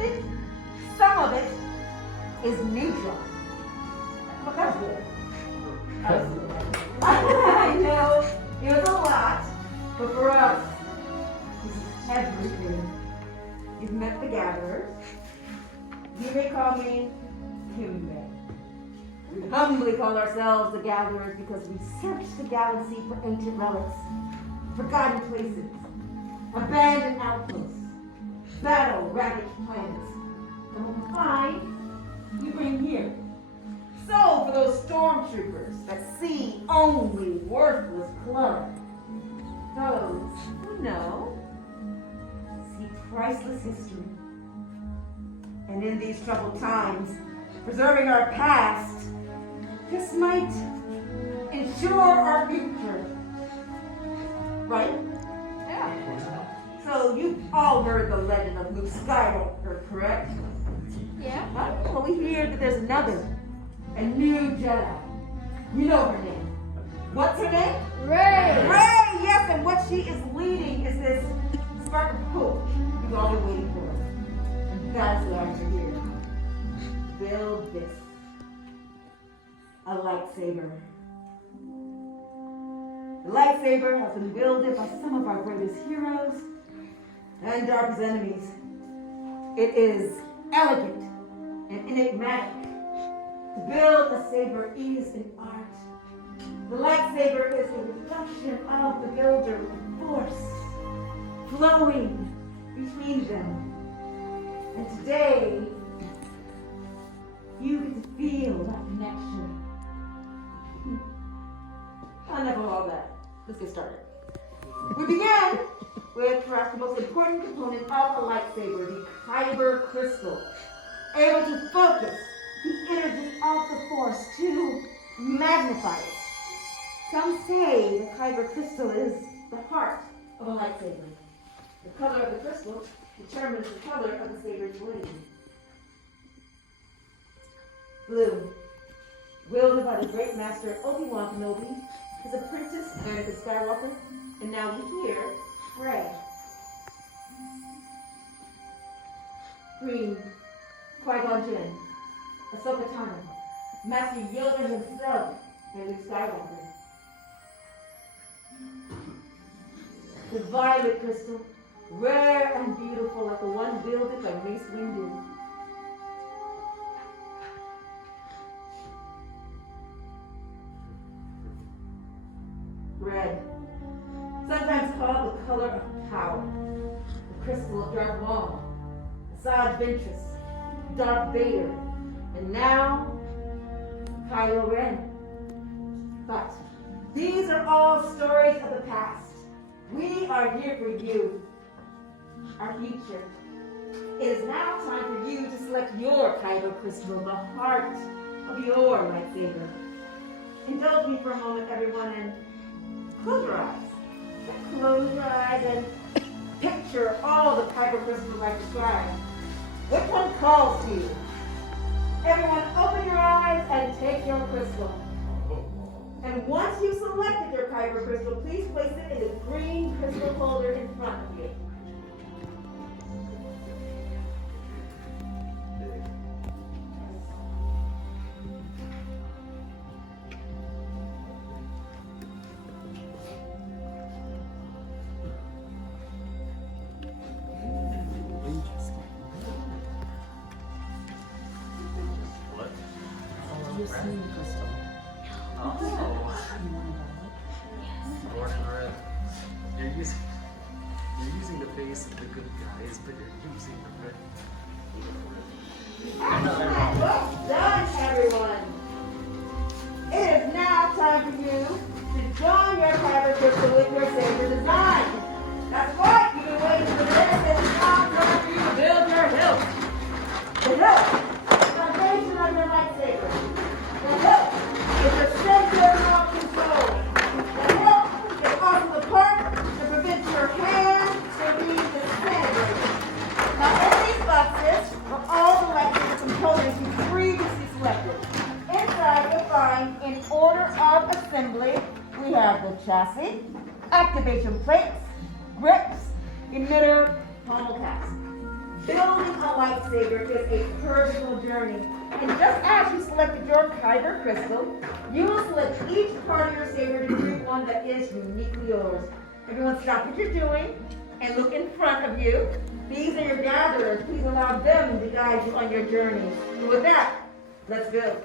something? Some of it is neutral. But that's good. I know it was a lot, but for us, this is everything. You've met the gatherers. You may call me Kimbe. We humbly call ourselves the gatherers because we search the galaxy for ancient relics, forgotten places, abandoned outposts, battle-ravaged planets. And what we find, we bring here. So for those stormtroopers that see only worthless clutter, those who know see priceless history. And in these troubled times, preserving our past just might ensure our future. Right? Yeah. So you've all heard the legend of Luke Skywalker, correct? Yeah. Well, we hear that there's a new Jedi. You know her name. What's her name? Rey. Rey, yes, and what she is leading is this spark of hope you've all been waiting for. And that's why you're here. Build this. A lightsaber. The lightsaber has been wielded by some of our greatest heroes and darkest enemies. It is elegant and enigmatic. To build a saber is an art. The lightsaber is a reflection of the builder with force flowing between them. And today, you get to feel that connection. Enough of all that. Let's get started. We begin with perhaps the most important component of a lightsaber, the kyber crystal, able to focus the energy of the force to magnify it. Some say the kyber crystal is the heart of a lightsaber. The color of the crystal determines the color of the saber's blade. Blue, wielded by the great master Obi-Wan Kenobi, his apprentice Anakin Skywalker, and now we hear Rey. Green, Qui-Gon Jinn, Ahsoka Tano, Master Yoda himself, and Luke Skywalker. The violet crystal, rare and beautiful like the one wielded by Mace Windu. Red, sometimes called the color of power, the crystal of Darth Maul, Asajj Ventress, Darth Vader, and now Kylo Ren. But these are all stories of the past. We are here for you, our future. It is now time for you to select your kyber crystal, the heart of your lightsaber. Indulge me for a moment, everyone, and close your eyes. Close your eyes and picture all the kyber crystals I described. Which one calls to you? Everyone, open your eyes and take your crystal. And once you've selected your kyber crystal, please place it in the green crystal holder in front of you. You're using the face of the good guys, but you're using the red. Excellent. Well done, everyone. It is now time for you to join your kyber crystal with your saber design. That's right. You've been waiting for this. It's now time for you to build your hilt. The hilt, the foundation of your lightsaber. The hilt is the center of control. The hilt is also the part that prevents your hand from being disintegrated. Now, in these boxes are all the lightsaber components you previously selected. Inside, you'll find, in order of assembly, we have the chassis, activation plates, grips, emitter, pommel caps. Building a lightsaber is a personal journey. And just as you selected your kyber crystal, you will select each part of your saber to create one that is uniquely yours. Everyone stop what you're doing and look in front of you. These are your gatherers. Please allow them to guide you on your journey. And with that, let's go.